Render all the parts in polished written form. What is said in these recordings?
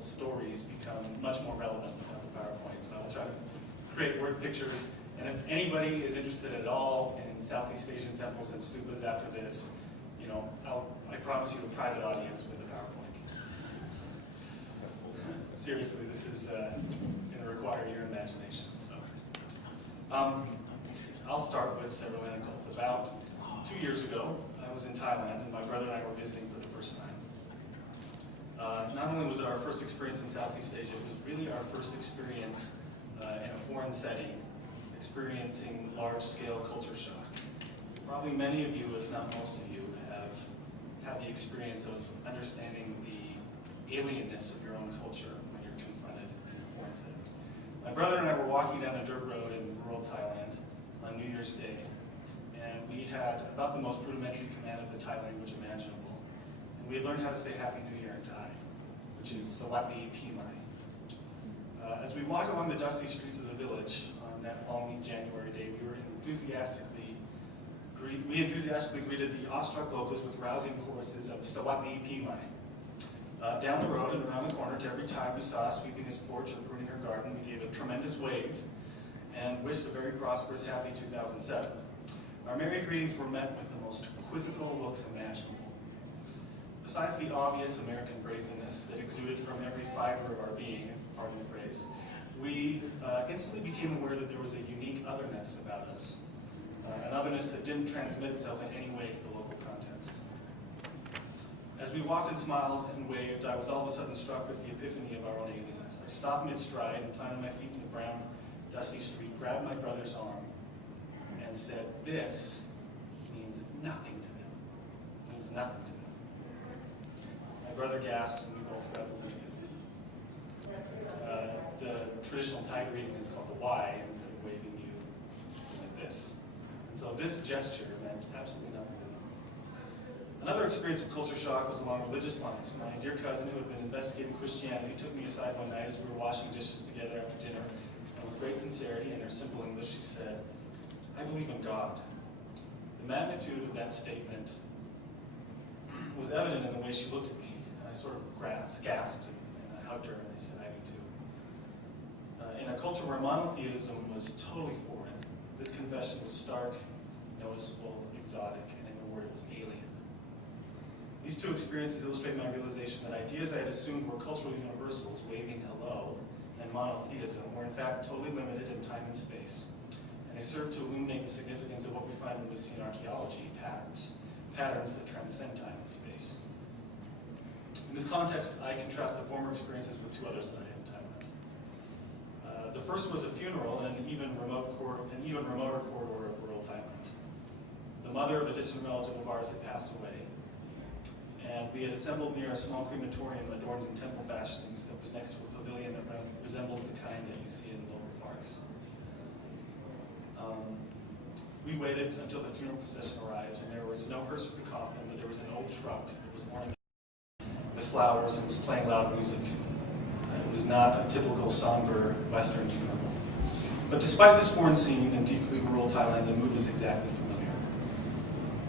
stories become much more relevant without the PowerPoint. So I will try to create word pictures. And if anybody is interested at all in Southeast Asian temples and stupas after this, you know, I promise you a private audience with a PowerPoint. Seriously, this is going to require your imagination. So, I'll start with several anecdotes. About 2 years ago, I was in Thailand, and my brother and I were visiting for the first time. Not only was it our first experience in Southeast Asia, it was really our first experience in a foreign setting, experiencing large-scale culture shock. Probably many of you, if not most of you, have had the experience of understanding the alienness of your own culture when you're confronted in a foreign setting. My brother and I were walking down a dirt road in rural Thailand on New Year's Day, and we had about the most rudimentary command of the Thai language imaginable. And we had learned how to say Happy New Year in Thai, which is Sawatdee Peemai. As we walked along the dusty streets of the village on that balmy January day, we enthusiastically greeted the awestruck locals with rousing choruses of Sawatdee Peemai. Down the road and around the corner, to every Thai we saw sweeping his porch or pruning her garden, we gave a tremendous wave and wished a very prosperous, happy 2007. Our merry greetings were met with the most quizzical looks imaginable. Besides the obvious American brazenness that exuded from every fiber of our being, pardon the phrase, we instantly became aware that there was a unique otherness about us, an otherness that didn't transmit itself in any way to the local context. As we walked and smiled and waved, I was all of a sudden struck with the epiphany of our own alienness. I stopped mid-stride and planted my feet in the brown, dusty street, grabbed my brother's arm, and said, "This means nothing to them. It means nothing to them." My brother gasped, and we both reveled in the epiphany. The traditional Thai greeting is called the Y, instead of waving you like this. And so this gesture meant absolutely nothing to them. Another experience of culture shock was along religious lines. My dear cousin, who had been investigating Christianity, took me aside one night as we were washing dishes together after dinner, and with great sincerity and her simple English, she said, "I believe in God." The magnitude of that statement was evident in the way she looked at me, and I sort of gasped, and I hugged her, and I said, "I do too." In a culture where monotheism was totally foreign, this confession was stark, noticeable, exotic, and in a word, it was alien. These two experiences illustrate my realization that ideas I had assumed were cultural universals, waving hello, and monotheism, were in fact totally limited in time and space. And they serve to illuminate the significance of what we find in Lycian archaeology, patterns that transcend time and space. In this context, I contrast the former experiences with two others that I had in Thailand. The first was a funeral in an even remoter corridor of rural Thailand. The mother of a distant relative of ours had passed away, and we had assembled near a small crematorium adorned in temple fashionings that was next to a pavilion that resembles the kind that you see in local parks. We waited until the funeral procession arrived, and there was no hearse for the coffin, but there was an old truck that was ornamented with flowers and was playing loud music. It was not a typical somber Western funeral. But despite this foreign scene in deeply rural Thailand, the mood was exactly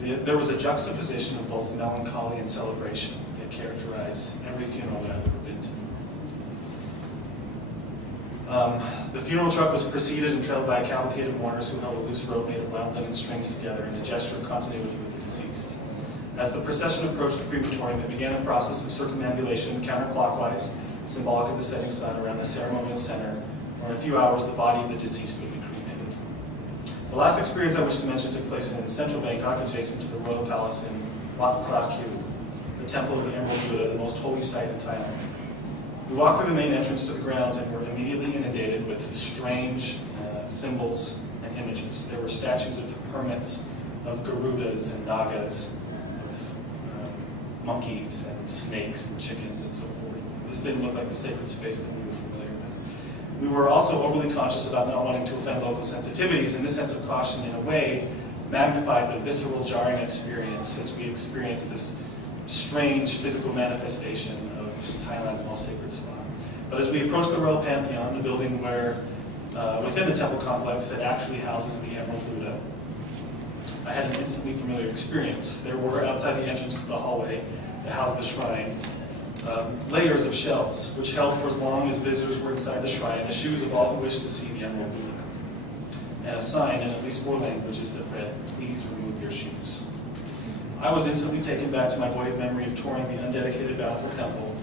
familiar. There was a juxtaposition of both melancholy and celebration that characterized every funeral that I've ever been to. The funeral truck was preceded and trailed by a cavalcade of mourners who held a loose rope made of wound linen strings together in a gesture of continuity with the deceased. As the procession approached the crematorium, it began the process of circumambulation counterclockwise, symbolic of the setting sun, around the ceremonial center, where in a few hours the body of the deceased would be cremated. The last experience I wish to mention took place in central Bangkok, adjacent to the royal palace in Wat Phra Kyu, the temple of the Emerald Buddha, the most holy site in Thailand. We walked through the main entrance to the grounds and were immediately inundated with strange symbols and images. There were statues of hermits, of Garudas and Nagas, of monkeys and snakes and chickens and so forth. This didn't look like the sacred space that we were familiar with. We were also overly conscious about not wanting to offend local sensitivities, and this sense of caution, in a way, magnified the visceral, jarring experience as we experienced this strange physical manifestation of Thailand's most sacred spot. But as we approached the Royal Pantheon, the building where, within the temple complex that actually houses the Emerald Buddha, I had an instantly familiar experience. There were, outside the entrance to the hallway that housed the shrine, layers of shelves, which held for as long as visitors were inside the shrine the shoes of all who wished to see the Emerald Buddha, and a sign in at least 4 languages that read, "Please remove your shoes." I was instantly taken back to my boyhood memory of touring the undedicated Bountiful Temple,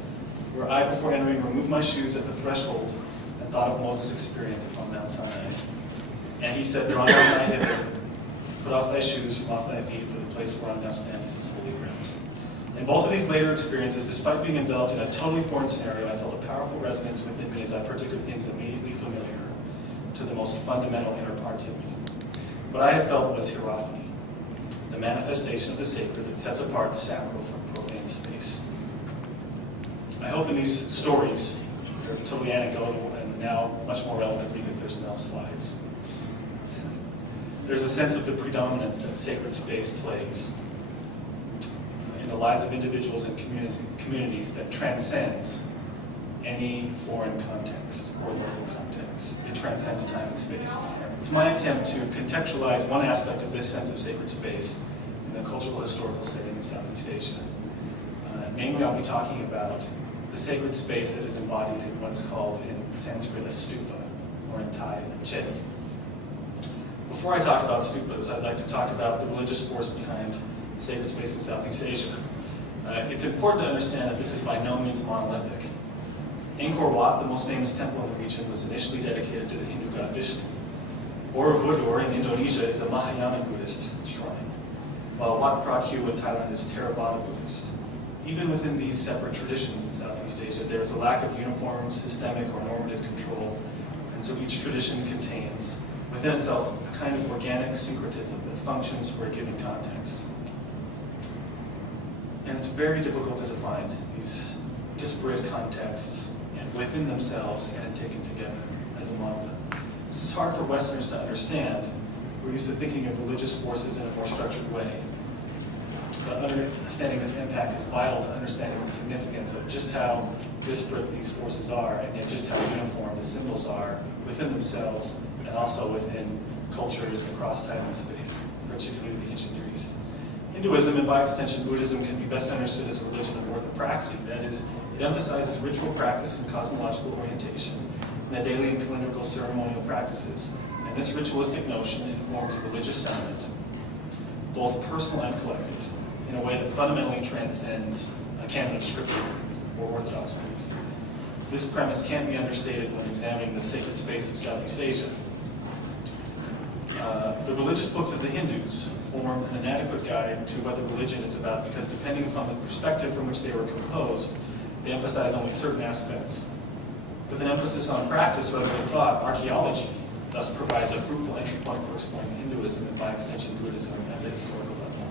where I, before entering, removed my shoes at the threshold and thought of Moses' experience upon Mount Sinai. And he said, "Draw down thy hither, put off thy shoes from off thy feet, for the place whereon thou standest is holy ground." In both of these later experiences, despite being enveloped in a totally foreign scenario, I felt a powerful resonance within me as I partook of things immediately familiar to the most fundamental inner parts of me. What I had felt was hierophany, the manifestation of the sacred that sets apart sacral from profane space. I hope in these stories, they're totally anecdotal and now much more relevant because there's no slides. There's a sense of the predominance that sacred space plays in the lives of individuals and communities that transcends any foreign context or local context. It transcends time and space. It's my attempt to contextualize one aspect of this sense of sacred space in the cultural historical setting of Southeast Asia. Namely, I'll be talking about the sacred space that is embodied in what's called in Sanskrit a stupa, or in Thai a chedi. Before I talk about stupas, I'd like to talk about the religious force behind the sacred space in Southeast Asia. It's important to understand that this is by no means monolithic. Angkor Wat, the most famous temple in the region, was initially dedicated to the Hindu god Vishnu. Borobudur in Indonesia is a Mahayana Buddhist shrine, while Wat Phra Kew in Thailand is Theravada Buddhist. Even within these separate traditions in Southeast Asia, there is a lack of uniform, systemic, or normative control, and so each tradition contains within itself a kind of organic syncretism that functions for a given context. And it's very difficult to define these disparate contexts and within themselves and taken together as a monolith. This is hard for Westerners to understand. We're used to thinking of religious forces in a more structured way. But understanding this impact is vital to understanding the significance of just how disparate these forces are, and yet just how uniform the symbols are within themselves and also within cultures across time and space, particularly the ancient Near East. Hinduism, and by extension Buddhism, can be best understood as a religion of orthopraxy. That is, it emphasizes ritual practice and cosmological orientation in the daily and calendrical ceremonial practices. And this ritualistic notion informs religious sentiment, both personal and collective, in a way that fundamentally transcends a canon of scripture or orthodox belief. This premise can't be understated when examining the sacred space of Southeast Asia. The religious books of the Hindus form an inadequate guide to what the religion is about because depending upon the perspective from which they were composed, they emphasize only certain aspects. With an emphasis on practice rather than thought, archaeology thus provides a fruitful entry point for exploring Hinduism and by extension Buddhism at the historical level.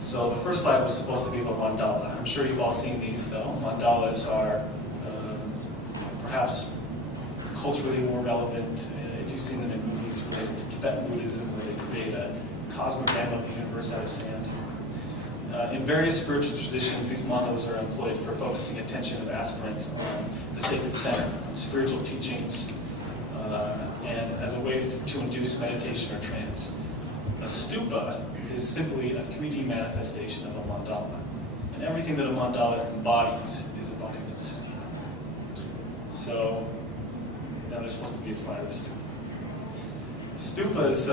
So the first slide was supposed to be of a mandala. I'm sure you've all seen these though. Mandalas are perhaps culturally more relevant if you've seen them in movies related to Tibetan Buddhism, where they create a cosmogram of the universe out of sand. In various spiritual traditions, these mandalas are employed for focusing attention of aspirants on the sacred center, on spiritual teachings, and as a way to induce meditation or trance. A stupa is simply a 3D manifestation of a mandala, and everything that a mandala embodies is embodied in the same. So now there's supposed to be a slide of a stupa. Stupas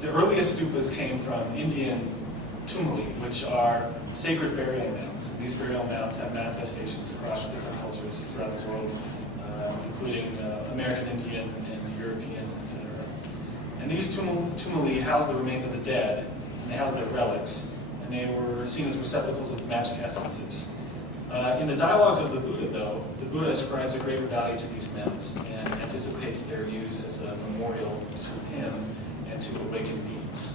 the earliest stupas came from Indian tumuli, which are sacred burial mounds. These burial mounds have manifestations across different cultures throughout the world, including American Indian and European, etc. And these tumuli house the remains of the dead, and they house their relics, and they were seen as receptacles of magic essences. In the dialogues of the Buddha, though, the Buddha ascribes a greater value to these mounts and anticipates their use as a memorial to him and to awakened beings.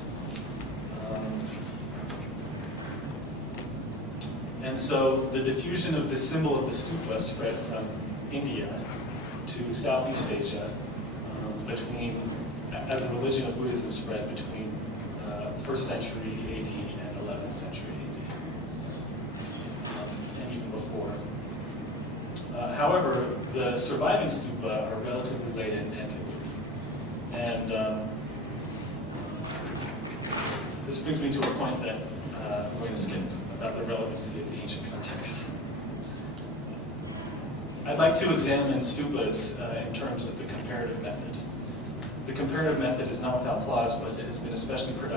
And so the diffusion of the symbol of the stupa spread from India to Southeast Asia as the religion of Buddhism spread between 1st century AD and 11th century AD, and even before. However, the surviving stupa are relatively late in antiquity. And this brings me to a point that I'm going to skip. about the relevancy of the ancient context. I'd like to examine stupas in terms of the comparative method. The comparative method is not without flaws, but it has been especially productive